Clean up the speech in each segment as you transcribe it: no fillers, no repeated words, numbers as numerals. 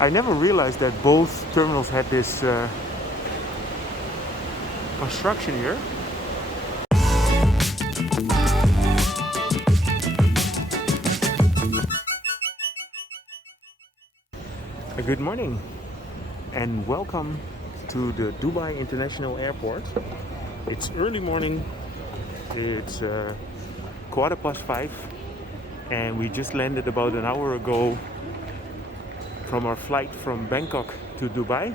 I never realized that both terminals had this construction here. Good morning and welcome to the Dubai International Airport. It's early morning, it's 5:15 and we just landed about an hour ago from our flight from Bangkok to Dubai,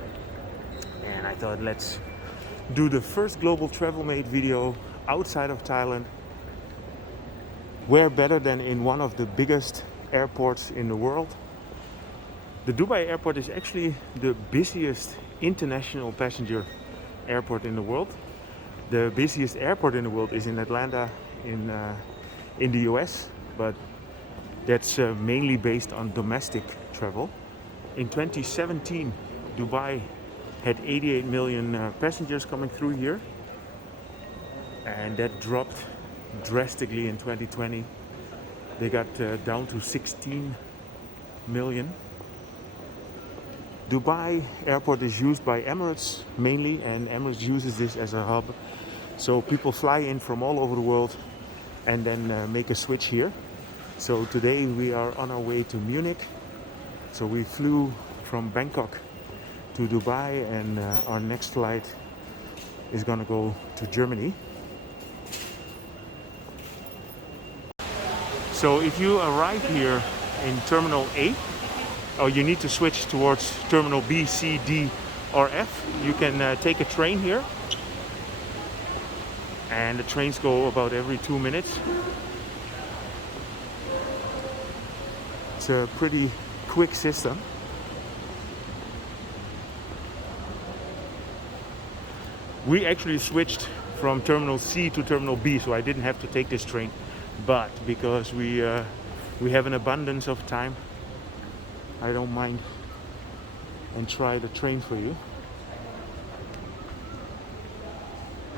and I thought let's do the first global travel made video outside of Thailand. Where better than in one of the biggest airports in the world. The Dubai airport is actually the busiest international passenger airport in the world. The busiest airport in the world is in Atlanta in the US, but that's mainly based on domestic travel. In 2017, Dubai had 88 million passengers coming through here, and that dropped drastically in 2020. They got down to 16 million. Dubai airport is used by Emirates mainly, and Emirates uses this as a hub. So people fly in from all over the world and then make a switch here. So today we are on our way to Munich. So we flew from Bangkok to Dubai, and our next flight is gonna go to Germany. So if you arrive here in Terminal A, or you need to switch towards Terminal B, C, D, or F, you can take a train here. And the trains go about every 2 minutes. It's a pretty quick system. We actually switched from Terminal C to Terminal B, so I didn't have to take this train. But because we have an abundance of time, I don't mind and try the train for you.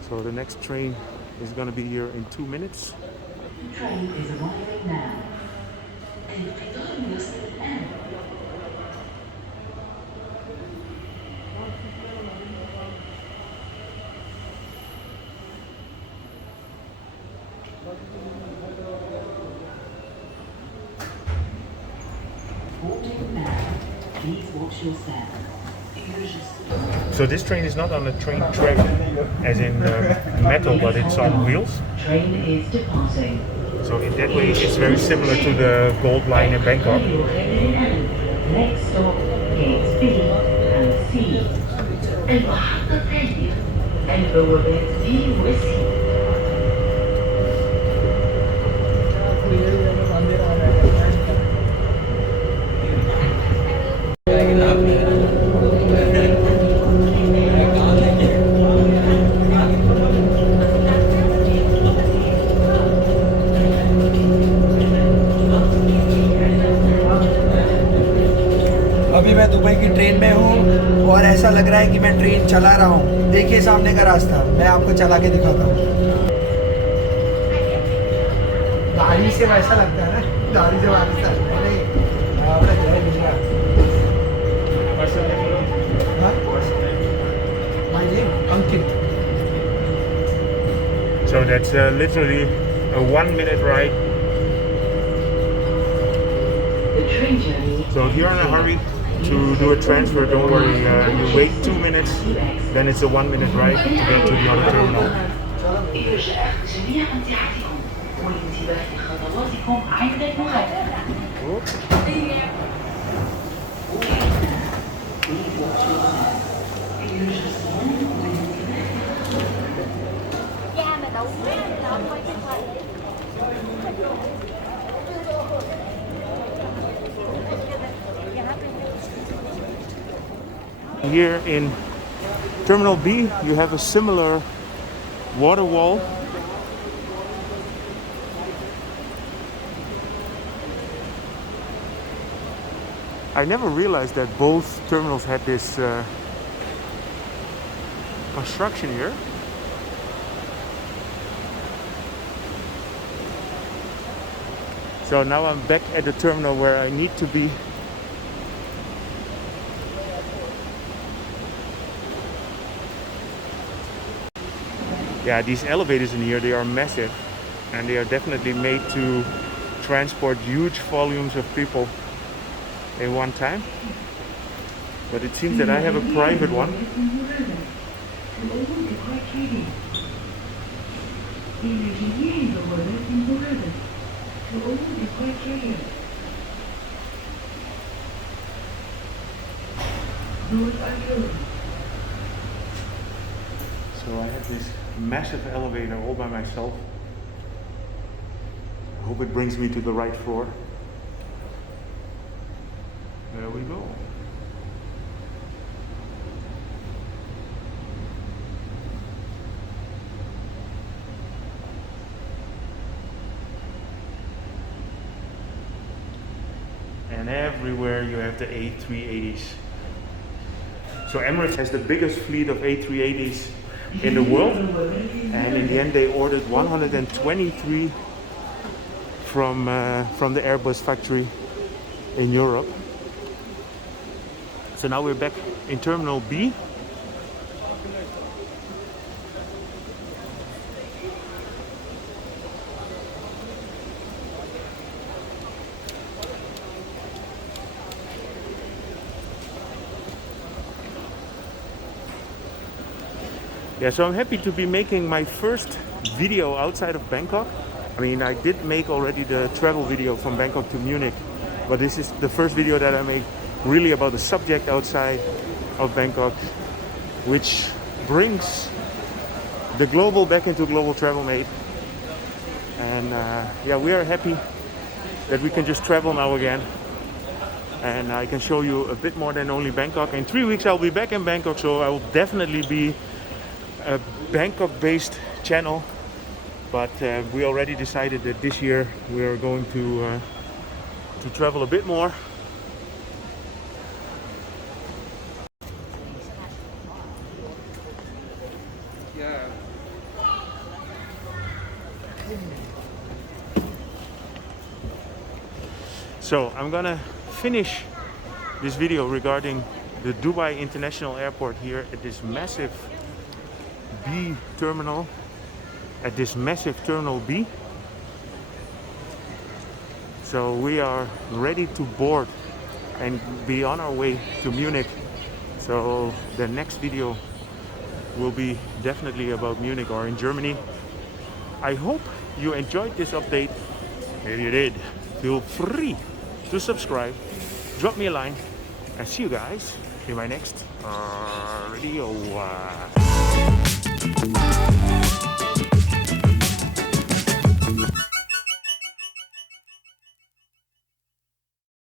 So the next train is going to be here in 2 minutes. The train is arriving now. القطار يوصل الآن. Boarding now. Please watch your step. So this train is not on a train track as in metal, but it's on wheels. Train is departing. So in that way it's very similar to the Gold Line in Bangkok. Next stop, gates B and C. المحطة التالية البوابات B و C. अभी मैं Dubai की train में हूँ और ऐसा लग रहा है कि मैं ट्रेन चला रहा हूँ। देखिए सामने का रास्ता, मैं आपको चला के दिखाता हूँ। गाड़ी से वैसा लगता है ना, गाड़ी से वैसा नहीं। आपने जय मिला। My name, Ankit. So that's literally a 1 minute ride. So if you're in a hurry to do a transfer, don't worry, you wait 2 minutes, then it's a 1 minute ride to get to the other terminal. Here in Terminal B, you have a similar water wall. I never realized that both terminals had this construction here. So now I'm back at the terminal where I need to be. Yeah, these elevators in here, they are massive, and they are definitely made to transport huge volumes of people in one time. But it seems that I have a private one. So I have this massive elevator all by myself. I hope it brings me to the right floor. There we go. And everywhere you have the A380s. So Emirates has the biggest fleet of A380s in the world, and in the end they ordered 123 from the Airbus factory in Europe. So now we're back in Terminal B. Yeah, so I'm happy to be making my first video outside of Bangkok. I mean, I did make already the travel video from Bangkok to Munich, but this is the first video that I make really about the subject outside of Bangkok, which brings the global back into Global Travel Made. And yeah, we are happy that we can just travel now again. And I can show you a bit more than only Bangkok. In 3 weeks I'll be back in Bangkok, so I will definitely be a Bangkok-based channel, but we already decided that this year we are going to travel a bit more. Yeah. So I'm gonna finish this video regarding the Dubai International Airport here at this massive B terminal, at this massive Terminal B. So we are ready to board and be on our way to Munich. So the next video will be definitely about Munich or in Germany. I hope you enjoyed this update. If you did, feel free to subscribe, drop me a line, and see you guys in my next video.